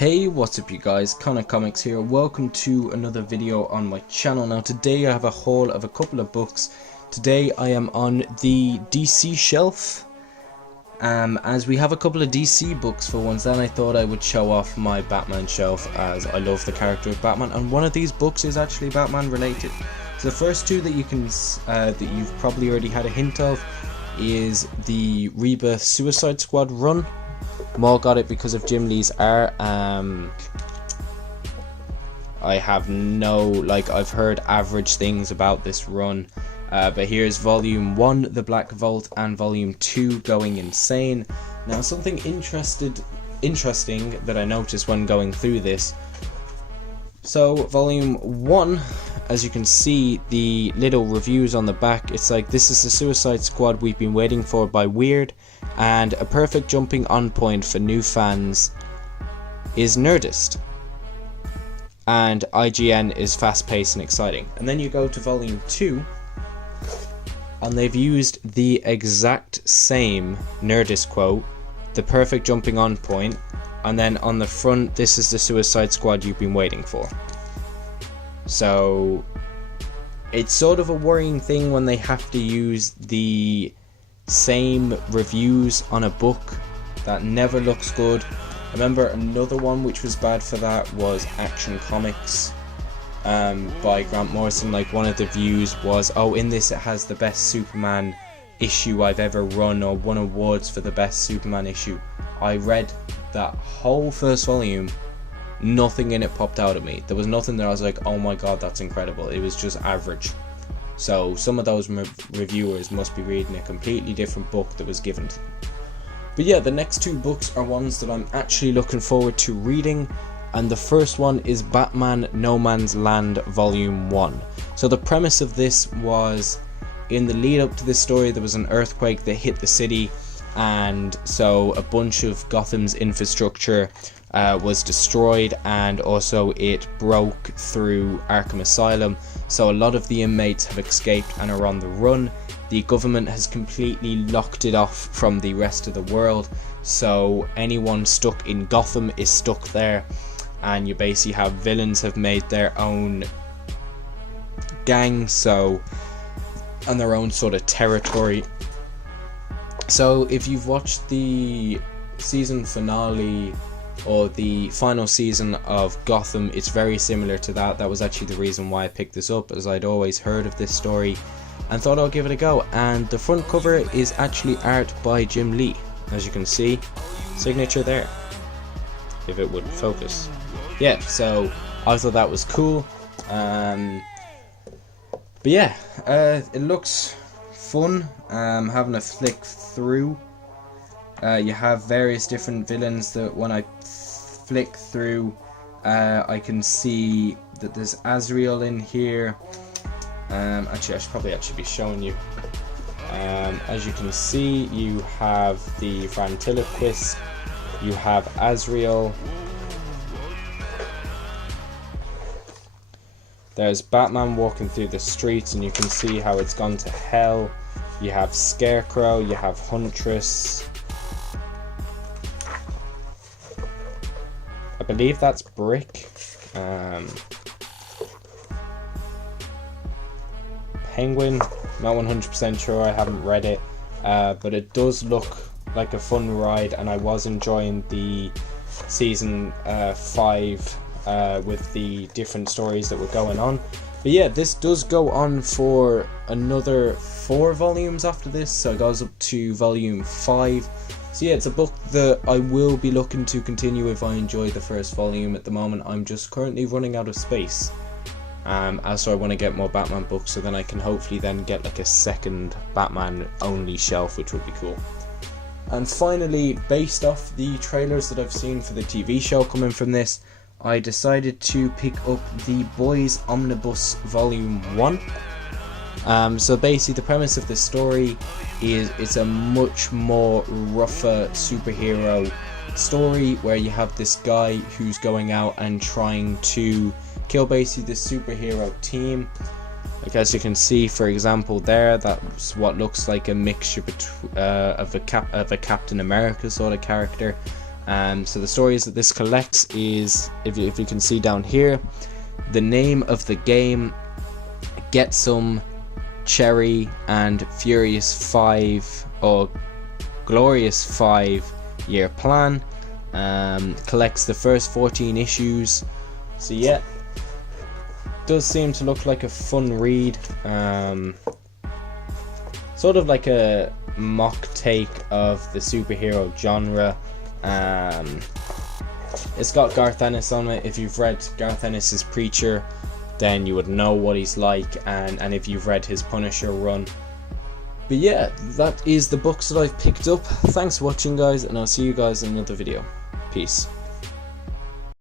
Hey, what's up you guys, Connor Comics here. Welcome to another video on my channel. Now today I have a haul of a couple of books. Today I am on the DC shelf. As we have a couple of DC books for once, then I thought I would show off my Batman shelf as I love the character of Batman, and one of these books is actually Batman related. So the first two that that you've probably already had a hint of is the Rebirth Suicide Squad run. More got it because of Jim Lee's art. I have I've heard average things about this run, but here's volume 1, The Black Vault, and volume 2, Going Insane. Now something interesting that I noticed when going through this. So volume 1, as you can see, the little reviews on the back, it's like, this is the Suicide Squad we've been waiting for by Weird, and a perfect jumping on point for new fans is Nerdist, and IGN is fast paced and exciting. And then you go to volume 2 and they've used the exact same Nerdist quote, the perfect jumping on point, and then on the front, this is the Suicide Squad you've been waiting for. So it's sort of a worrying thing when they have to use the same reviews on a book. That never looks good. I remember another one which was bad for that was Action Comics by Grant Morrison. Like, one of the views was, oh, in this it has the best Superman issue I've ever run, or won awards for the best Superman issue. I read that whole first volume, nothing in it popped out at me. There was nothing that I was like, oh my god, that's incredible. It was just average. So some of those reviewers must be reading a completely different book that was given to them. But yeah, the next two books are ones that I'm actually looking forward to reading, and the first one is Batman No Man's Land Volume 1. So the premise of this was, in the lead up to this story, there was an earthquake that hit the city, and so a bunch of Gotham's infrastructure was destroyed, and also it broke through Arkham Asylum. So a lot of the inmates have escaped and are on the run. The government has completely locked it off from the rest of the world, so anyone stuck in Gotham is stuck there, and you basically have villains have made their own gang, so, and their own sort of territory. So if you've watched the season finale or the final season of Gotham, it's very similar to that. That was actually the reason why I picked this up, as I'd always heard of this story and thought I'll give it a go. And the front cover is actually art by Jim Lee, as you can see, signature there, if it would focus. Yeah, so I thought that was cool. But yeah, it looks fun. Having a flick through, you have various different villains that when I flick through, I can see that there's Azrael in here. Actually, I should probably be showing you. As you can see, you have the Ventriloquist, you have Azrael. There's Batman walking through the streets, and you can see how it's gone to hell. You have Scarecrow, you have Huntress. I believe that's Brick. Penguin, not 100% sure, I haven't read it. But it does look like a fun ride, and I was enjoying the season 5 with the different stories that were going on. But yeah, this does go on for another 4 volumes after this, so it goes up to volume 5. So yeah, it's a book that I will be looking to continue if I enjoy the first volume. At the moment, I'm just currently running out of space. So I want to get more Batman books, so then I can hopefully then get like a second Batman only shelf, which would be cool. And finally, based off the trailers that I've seen for the TV show coming from this, I decided to pick up The Boys Omnibus Volume 1. So basically the premise of this story is it's a much more rougher superhero story, where you have this guy who's going out and trying to kill basically the superhero team. Like, as you can see, for example, there, that's what looks like a mixture of a Captain America sort of character, So the stories that this collects is, if you can see down here, the name of the game, Get Some, Cherry, and Furious 5 or Glorious 5-year plan. Collects the first 14 issues. So yeah, does seem to look like a fun read. Sort of like a mock take of the superhero genre. It's got Garth Ennis on it. If you've read Garth Ennis's Preacher, then you would know what he's like, and if you've read his Punisher run. But yeah, that is the books that I've picked up. Thanks for watching, guys, and I'll see you guys in another video. Peace.